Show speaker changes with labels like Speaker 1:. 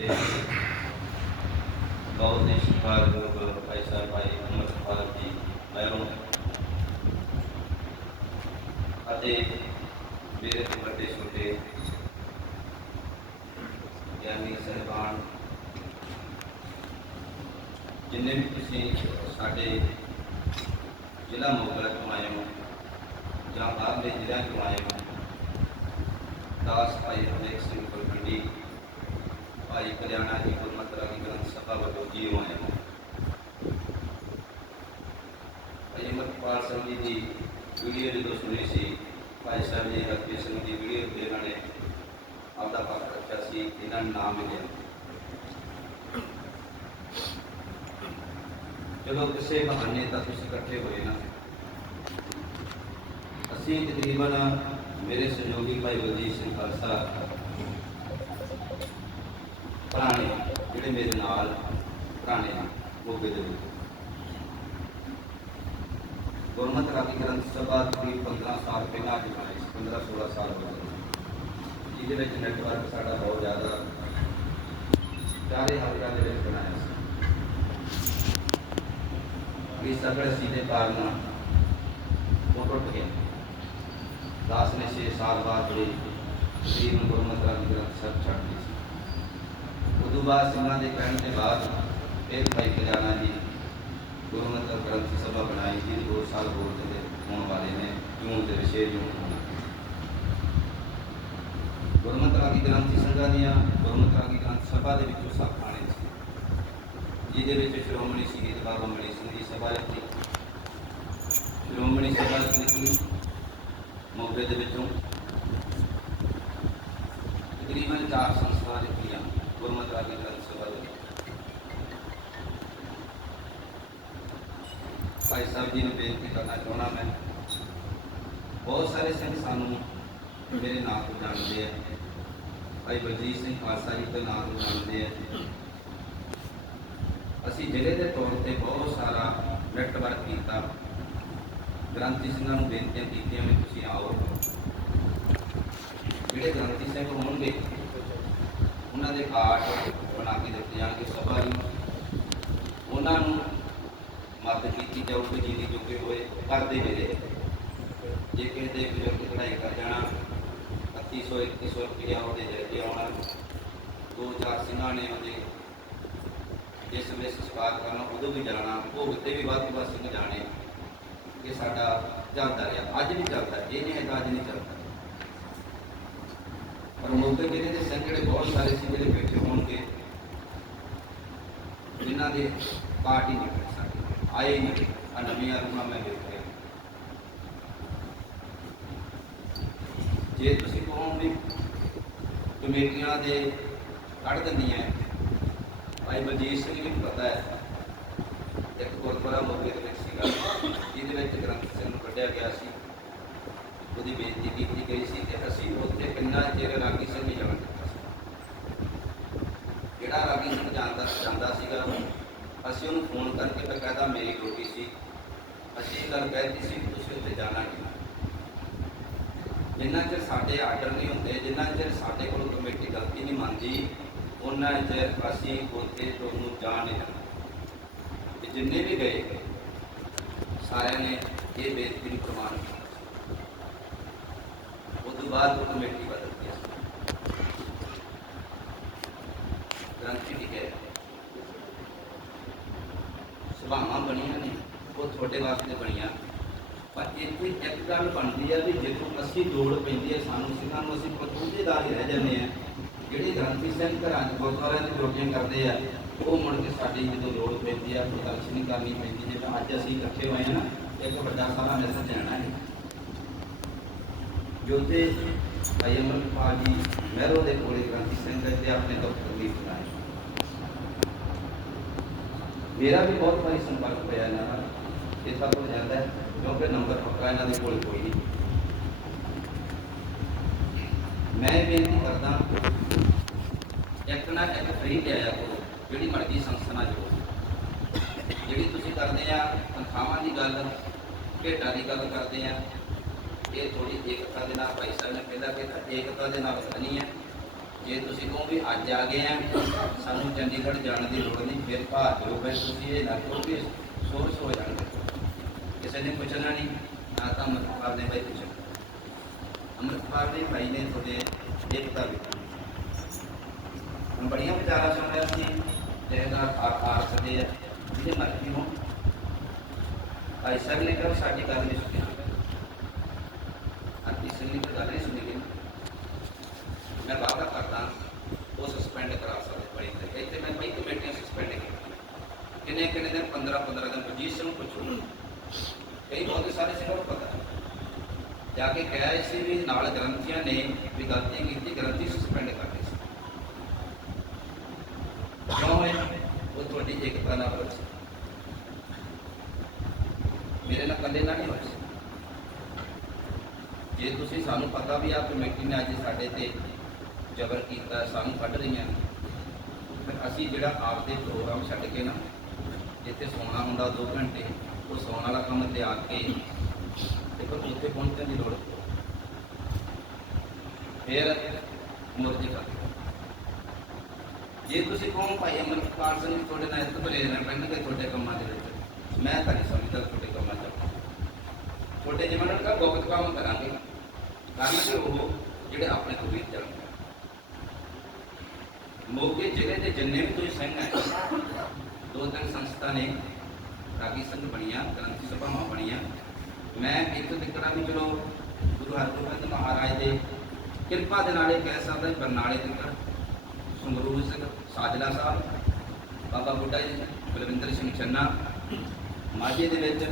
Speaker 1: ਬਹੁਤ ਹੀ ਸਤਿਕਾਰਯੋਗ ਭਾਈ ਸਾਹਿਬ ਭਾਈ ਅਮਰਪਾਲ ਜੀ ਮਹਿਰੋਂ ਅਤੇ ਮੇਰੇ ਤੋਂ ਵੱਡੇ ਛੋਟੇ ਗਿਆਨੀ ਸਹਿਬਾਨ ਜਿੰਨੇ ਵੀ ਤੁਸੀਂ ਸਾਡੇ ਜ਼ਿਲ੍ਹਾ ਮੋਗਾ ਤੋਂ ਆਏ ਹੋ ਜਾਂ ਬਾਹਰਲੇ ਜ਼ਿਲ੍ਹਿਆਂ ਤੋਂ ਆਏ ਹੋ ਦਾਸ ਭਾਈ ਹਰਨੇਕ ਸਿੰਘ ਕੁਲਵੰਡੀ ਭਾਈ ਕਲਿਆਣਾ ਜੀ ਗੁਰਮਤਿ ਰਾਗੀ ਗ੍ਰੰਥ ਸਭਾ ਵੱਲੋਂ ਜੀ ਆਏ ਹੋ ਭਾਈ ਅਮਰਪਾਲ ਸਿੰਘ ਜੀ ਦੀ ਵੀਡੀਓ ਜਦੋਂ ਸੁਣੀ ਸੀ, ਭਾਈ ਸਾਹਿਬ ਜੀ ਹਰਪ੍ਰੀਤ ਸਿੰਘ ਦੀ ਵੀਡੀਓ ਤੇ ਇਹਨਾਂ ਨੇ ਆਪਦਾ ਪੱਖ ਰੱਖਿਆ ਸੀ, ਇਹਨਾਂ ਨੂੰ ਨਾਮ ਮਿਲਿਆ। ਚਲੋ ਕਿਸੇ ਬਹਾਨੇ ਤਾਂ ਤੁਸੀਂ ਇਕੱਠੇ ਹੋਏ ਨਾ, ਅਸੀਂ ਤਕਰੀਬਨ ਮੇਰੇ ਸਹਿਯੋਗੀ ਭਾਈ ਬਲਜੀਤ ਸਿੰਘ ਖਾਲਸਾ, ਪੁਰਾਣੇ, ਜਿਹੜੇ ਮੇਰੇ ਨਾਲ ਪੁਰਾਣੇ ਹਨ ਮੋਗੇ ਦੇ ਵਿੱਚ। ਗੁਰਮਤਿ ਰਾਗੀ ਗ੍ਰੰਥ ਸਭਾ ਤਕਰੀਬ 15 ਸਾਲ ਪਹਿਲਾਂ ਅੱਜ ਬਣਾਈ 15 16 ਸਾਲ ਹੋ ਗਏ। ਜਿਹਦੇ ਵਿੱਚ ਨੈਟਵਰਕ ਸਾਡਾ ਬਹੁਤ ਜ਼ਿਆਦਾ ਚਾਰੇ ਹਜ਼ਾਰ ਦੇ ਵਿੱਚ ਬਣਾਇਆ ਸੀ। ਇਸ ਸਗੜ ਸੀਦੇ ਕਾਰਨ ਉਹ ਟੁੱਟ ਗਿਆ। ਦਾਸ ਨੇ 6 ਸਾਲ ਬਾਅਦ ਜਿਹੜੀ ਤਕਰੀਬਨ ਗੁਰਮਤਿ ਰਾਗੀ ਗ੍ਰੰਥ ਸਾਹਿਬ ਛੱਡ ਦਿੱਤੀ ਸੀ। ਉਦੋਂ ਬਾਅਦ ਸਿੰਘਾਂ ਦੇ ਕਹਿਣ ਦੇ ਬਾਅਦ ਫਿਰ ਭਾਈ ਕਲਿਆਣਾ ਜੀ ਗੁਰੂ ਗੁਰਮਤਿ ਗ੍ਰੰਥ ਸਭਾ ਬਣਾਈ ਜੀ ਦੋ ਸਾਲ ਹੋਰ ਜਿਹੜੇ ਹੋਣ ਵਾਲੇ ਨੇ, ਜੂਨ ਦੇ ਵਿਸ਼ੇ ਜੂਨ ਹੋਣਾ ਗੁਰਮਤਿ ਰਾਗੀ ਗ੍ਰੰਥੀ ਸੰਘਾਂ ਦੀਆਂ, ਗੁਰਮਤਿ ਦੀ ਗ੍ਰੰਥ ਸਭਾ ਦੇ ਵਿੱਚੋਂ ਸਭ ਖਾਣੇ ਸੀ। ਜਿਹਦੇ ਵਿੱਚ ਸ਼੍ਰੋਮਣੀ ਸ਼ਹੀਦ ਬਾਬਾ ਮਣੀ ਸਿੰਘ ਦੀ ਸਭਾ ਰੱਖੀ ਸ਼੍ਰੋਮਣੀ ਸਭਾ ਰੱਖੀ ਮੌਕੇ ਦੇ ਵਿੱਚੋਂ ਤਕਰੀਬਨ ਚਾਰ ਸੰਸਥਾਵਾਂ ਰੱਖੀਆਂ ਗੁਰਮਤਿ ਰਾਗੀ ਗ੍ਰੰਥ ਸਭਾ ਦੇ ਵਿੱਚ ਭਾਈ ਸਾਹਿਬ ਜੀ ਨੂੰ ਬੇਨਤੀ ਕਰਨਾ ਚਾਹੁੰਦਾ ਮੈਂ। ਬਹੁਤ ਸਾਰੇ ਸਿੰਘ ਸਾਨੂੰ ਮੇਰੇ ਨਾਂ ਤੋਂ ਜਾਣਦੇ ਆ। ਭਾਈ ਬਲਜੀਤ ਸਿੰਘ ਖਾਲਸਾ ਜੀ ਦੇ ਨਾਂ ਤੋਂ ਜਾਣਦੇ ਆ। ਅਸੀਂ ਜ਼ਿਲ੍ਹੇ ਦੇ ਤੌਰ ਤੇ ਬਹੁਤ ਸਾਰਾ ਨੈਟਵਰਕ ਕੀਤਾ। ਗ੍ਰੰਥੀ ਸਿੰਘਾਂ ਨੂੰ ਬੇਨਤੀਆਂ ਕੀਤੀਆਂ ਵੀ ਤੁਸੀਂ ਆਓ। ਜਿਹੜੇ ਗ੍ਰੰਥੀ ਸਿੰਘ ਹੋਣਗੇ, ਉਹਨਾਂ ਦੇ ਕਾਰਡ ਬਣਾ ਕੇ ਦਿੱਤੇ ਜਾਣਗੇ ਸਭਾ ਨੂੰ ਉਹਨਾਂ ਨੂੰ ਮਦਦ ਕੀਤੀ ਜਾਊਗੀ ਜਿਹਦੀ ਜੋਗੇ ਹੋਏ ਕਰਦੇ ਮੇਰੇ ਜੇ ਕਿਸੇ ਦੇ ਬਜ਼ੁਰਗ ਪੜ੍ਹਾਈ ਕਰ ਜਾਣਾ 3100 2100 ਰੁਪਇਆ ਉਹਦੇ ਦੇ ਆਉਣਾ, ਦੋ ਚਾਰ ਸਿੰਘਾਂ ਨੇ ਉਹਦੇ ਜਿਸ ਵੇਲੇ ਸਵਾਗਤ ਕਰਨਾ, ਉਦੋਂ ਵੀ ਜਾਣਾ ਭੋਗ ਤੇ ਵੀ ਵੱਧ ਤੋਂ ਵੱਧ ਸਿੰਘ ਜਾਣੇ। ਇਹ ਸਾਡਾ ਚੱਲਦਾ ਰਿਹਾ। ਅੱਜ ਵੀ ਚੱਲਦਾ, ਇਹ ਨਹੀਂ ਹੈ ਅੱਜ ਨਹੀਂ ਚੱਲਦਾ। ਪਰ ਮੌਕੇ ਜਿਹੜੇ ਦੇ ਸਿੰਘ ਜਿਹੜੇ ਬਹੁਤ ਸਾਰੇ ਸੀ, ਜਿਹੜੇ ਬੈਠੇ ਹੋਣਗੇ, ਜਿਨ੍ਹਾਂ ਦੇ ਪਾਰਟੀ ਨਹੀਂ ਆਏ ਨਹੀਂ ਆ ਨਵੀਆਂ ਰੂਹਾਂ ਮੈਂ ਵੇਖਿਆ ਜੇ ਤੁਸੀਂ ਕਹੋ ਵੀ ਕਮੇਟੀਆਂ ਦੇ ਕੱਢ ਦਿੰਦੀਆਂ ਭਾਈ ਬਲਜੀਤ ਸਿੰਘ ਨੂੰ ਪਤਾ ਹੈ, ਇੱਕ ਗੁਰਦੁਆਰਾ ਮੋਗੇ ਦੇ ਵਿੱਚ ਸੀਗਾ, ਜਿਹਦੇ ਵਿੱਚ ਗ੍ਰੰਥ ਸਿੰਘ ਨੂੰ ਕੱਢਿਆ ਗਿਆ ਸੀ। ਉਹਦੀ ਬੇਇੱਜ਼ਤੀ ਕੀਤੀ ਗਈ ਸੀ ਤੇ ਅਸੀਂ ਉੱਥੇ ਕਿੰਨਾ ਚਿਰ ਰੰਗ ਸਿੰਘ ਨਹੀਂ ਜਾਣ ਦਿੱਤਾ ਸੀ ਜਿਹੜਾ ਰਾਗੀ ਸਿੰਘ ਜਾਂਦਾ ਜਾਂਦਾ ਸੀਗਾ ਅਸੀਂ ਉਹਨੂੰ ਫੋਨ ਕਰਕੇ ਬਕਾਇਦਾ ਮੇਰੀ ਡਿਊਟੀ ਸੀ ਅਸੀਂ ਇਹ ਗੱਲ ਕਹਿਤੀ ਸੀ ਕਿ ਤੁਸੀਂ ਉੱਥੇ ਜਾਣਾ ਨਹੀਂ ਜਿੰਨਾ ਚਿਰ ਸਾਡੇ ਆਰਡਰ ਨਹੀਂ ਹੁੰਦੇ, ਜਿੰਨਾ ਚਿਰ ਸਾਡੇ ਕੋਲ ਕਮੇਟੀ ਗਲਤੀ ਨਹੀਂ ਮੰਨਦੀ, ਉਹਨਾਂ ਚਿਰ ਅਸੀਂ ਉੱਥੇ ਤੁਹਾਨੂੰ ਜਾਣ ਨਹੀਂ ਦੇਣਾ। ਤੇ ਜਿੰਨੇ ਵੀ ਗਏ, ਸਾਰਿਆਂ ਨੇ ਇਹ ਬੇਨਤੀ ਨੂੰ ਪ੍ਰਮਾਣ ਕੀਤਾ। ਉਸ ਤੋਂ ਬਾਅਦ ਉਹ ਕਮੇਟੀ ਬਦਲ ਗਈ। ਗ੍ਰੰਥੀ ਠੀਕ ਹੈ। ਸਭਾਵਾਂ ਬਣੀਆਂ ਨੇ, ਉਹ ਤੁਹਾਡੇ ਵਾਸਤੇ ਬਣੀਆਂ। ਪਰ ਇੱਥੇ ਇੱਕ ਗੱਲ ਬਣਦੀ ਹੈ ਵੀ ਜਦੋਂ ਅਸੀਂ ਲੋੜ ਪੈਂਦੀ ਹੈ ਸਾਨੂੰ ਸਿੰਘਾਂ ਨੂੰ ਅਸੀਂ ਪਤੂਜੇਦਾਰ ਹੀ ਰਹਿ ਜਾਂਦੇ ਆ। ਜਿਹੜੇ ਗ੍ਰੰਥੀ ਸਿੰਘ ਘਰਾਂ ਚ, ਗੁਰਦੁਆਰਿਆਂ ਚ ਡਿਊਟੀਆਂ ਕਰਦੇ ਆ, ਉਹ ਮੁੜ ਕੇ ਸਾਡੀ ਜਦੋਂ ਲੋੜ ਪੈਂਦੀ ਆ, ਪ੍ਰਦਰਸ਼ਨੀ ਕਰਨੀ ਪੈਂਦੀ ਜਿਵੇਂ ਅੱਜ ਅਸੀਂ ਇਕੱਠੇ ਹੋਏ ਹਾਂ ਨਾ, ਇੱਕ ਵੱਡਾ ਸਾਰਾ ਮੈਸੇਜ ਦੇਣਾ ਹੈ। ਜੋਤੇ ਭਾਈ ਅਮਰਪਾਲ ਜੀ, ਮਹਿਰੋ ਦੇ ਕੋਲੇ ਗ੍ਰੰਥੀ ਸਿੰਘ ਤੇ ਆਪਣੇ ਦਫ਼ਤਰ ਵੀ ਬਣਾਏ ਮੇਰਾ ਵੀ ਬਹੁਤ ਵਾਰੀ ਸੰਪਰਕ ਹੋਇਆ ਇਹਨਾਂ ਨਾਲ। ਇਹ ਸਭ ਹੋ ਜਾਂਦਾ ਹੈ, ਕਿਉਂਕਿ ਨੰਬਰ ਪੱਕਾ ਇਹਨਾਂ ਦੇ ਕੋਲ ਕੋਈ ਨਹੀਂ। ਮੈਂ ਬੇਨਤੀ ਕਰਦਾ ਇੱਕ ਨਾ ਇੱਕ ਫਰੀ ਤੇ ਆਇਆ ਕਰੋ, ਜਿਹੜੀ ਮਰਜ਼ੀ ਸੰਸਥਾ ਨਾਲ ਜੁੜੋ। ਜਿਹੜੀ ਤੁਸੀਂ ਕਰਦੇ ਆ, ਤਨਖਾਹਾਂ ਦੀ ਗੱਲ ਭੇਟਾਂ ਦੀ ਗੱਲ ਕਰਦੇ ਆ, ਇਹ ਥੋੜੀ ਏਕਤਾ ਦੇ ਨਾਲ ਭਾਈ ਸਾਹਿਬ ਨੇ ਪਹਿਲਾਂ ਕਿਹਾ, ਏਕਤਾ ਦੇ ਨਾਲ ਵਧਣੀ ਹੈ। ਜੇ ਤੁਸੀਂ ਕਹੋ ਵੀ ਅੱਜ ਆ ਗਏ ਆ, ਸਾਨੂੰ ਚੰਡੀਗੜ੍ਹ ਜਾਣ ਦੀ ਲੋੜ ਨਹੀਂ, ਫਿਰ ਭਾਰ ਹੋ ਫਿਰ ਤੁਸੀਂ ਇਹ ਨਾ ਕਹੋ ਕਿ ਸੋਰਸ ਹੋ ਜਾਣਗੇ ਕਿਸੇ ਨੇ ਪੁੱਛਣਾ ਨਹੀਂ। ਨਾ ਤਾਂ ਅਮਰਪਾਲ ਨੇ ਬਾਈ ਪੁੱਛਣਾ। ਅਮਰਪਾਲ ਨੇ ਭਾਈ ਨੇ ਤੁਹਾਡੇ ਇਹ ਪਤਾ ਵੀ ਬੜੀਆਂ ਵਿਚਾਰਾਂ ਸੁਣ ਰਿਹਾ ਸੀ। ਜੈਦਾਰ ਆਰ ਆਰ ਸਦੇ ਆ। ਜਿਹਦੇ ਮਰਜ਼ੀ ਹੋ ਭਾਈ ਸਾਹਿਬ ਨੇ ਕਿਹਾ, ਸਾਡੀ ਗੱਲ ਨਹੀਂ ਸੁਣੀ ਅੱਜ ਇਸ ਲਈ ਗੱਲ ਨਹੀਂ ਸੁਣੀ ਗਈ। ਮੈਂ ਵਾਅਦਾ ਕਰਦਾ ਉਹ ਸਸਪੈਂਡ ਕਰਾ ਸਕਦੇ ਬੜੀ ਤੇ ਇੱਥੇ ਮੈਂ ਕਈ ਕਮੇਟੀਆਂ ਸਸਪੈਂਡ ਕੀਤੀਆਂ। ਕਿੰਨੇ ਕਿੰਨੇ ਦਿਨ? 15 15 ਦਿਨ। ਪਜੀਸ਼ਨ ਨੂੰ ਪੁੱਛੋ ਕਈ ਬਹੁਤ ਸਾਰੇ ਸਿੰਘ ਨੂੰ ਪਤਾ ਜਾ ਕੇ ਕਹਿ ਰਹੇ ਸੀ ਵੀ ਨਾਲ ਗ੍ਰੰਥੀਆਂ ਨੇ ਵੀ ਗਲਤੀ ਕੀਤੀ ਗ੍ਰੰਥੀ ਸਸਪੈਂਡ ਕਰ ਦਿੱਤੇ ਕਿਉਂ ਹੈ? ਉਹ ਤੁਹਾਡੀ ਏਕਤਾ ਨਾਲ ਹੋਈ ਮੇਰੇ ਨਾਲ ਕੱਲੇ ਨਾਲ ਨਹੀਂ ਹੋਈ ਸੀ। ਜੇ ਤੁਸੀਂ ਸਾਨੂੰ ਪਤਾ ਵੀ ਆ, ਕਮੇਟੀ ਨੇ ਅੱਜ ਸਾਡੇ ਤੇ ਜ਼ਬਰ ਕੀਤਾ, ਸਾਨੂੰ ਕੱਢ ਰਹੀਆਂ ਨੇ, ਫਿਰ ਅਸੀਂ ਜਿਹੜਾ ਆਪਦੇ ਪ੍ਰੋਗਰਾਮ ਛੱਡ ਕੇ ਨਾ, ਜਿੱਥੇ ਸੌਣਾ ਹੁੰਦਾ 2 ਘੰਟੇ ਉਹ ਵਾਲਾ ਕੰਮ ਤਿਆਗ ਕੇ ਤੇ ਫਿਰ ਉੱਥੇ ਪਹੁੰਚਣ ਦੀ ਲੋੜ ਫਿਰ ਮੁਰਦੇ ਕਰ ਜੇ ਤੁਸੀਂ ਕਹੋ ਭਾਈ ਅਮਰਪਾਲ ਸਿੰਘ ਤੁਹਾਡੇ ਨਾਲ ਇੱਕ ਭਲੇ ਰਹਿਣਾ ਪੈਣਗੇ ਤੁਹਾਡੇ ਕੰਮਾਂ ਦੇ ਵਿੱਚ। ਮੈਂ ਤਾਂ ਨਹੀਂ ਸਮਝਦਾ ਤੁਹਾਡੇ ਕੰਮਾਂ ਚ। ਤੁਹਾਡੇ ਜੀਵਨ ਦਾ ਗੁਪਤ ਕੰਮ ਕਰਾਂਗੇ। ਕਰਨਗੇ ਉਹ ਜਿਹੜੇ ਆਪਣੇ ਤੋਂ ਵੀਰ ਜਾਣਗੇ ਮੋਗੇ ਜ਼ਿਲ੍ਹੇ ਦੇ ਜਿੰਨੇ ਵੀ ਤੁਸੀਂ ਸਿੰਘ ਹੈ, ਦੋ ਤਿੰਨ ਸੰਸਥਾ ਨੇ ਰਾਗੀ ਸੰਘ ਬਣੀਆਂ, ਗ੍ਰੰਥੀ ਸਭਾਵਾਂ ਬਣੀਆਂ। ਮੈਂ ਇੱਕ ਦਿਕੜਾ ਵੀ ਚਲੋ ਗੁਰੂ ਹਰਗੋਬਿੰਦ ਮਹਾਰਾਜ ਦੇ ਕਿਰਪਾ ਦੇ ਨਾਲ ਇਹ ਕਹਿ ਸਕਦਾ ਬਰਨਾਲੇ ਦਿਕੜ ਸੰਗਰੂਰ ਸਿੰਘ ਸਾਜਲਾ ਸਾਹਿਬ, ਬਾਬਾ ਬੁੱਢਾ ਜੀ, ਬਲਵਿੰਦਰ ਸਿੰਘ ਚੰਨਾ ਮਾਝੇ ਦੇ ਵਿੱਚ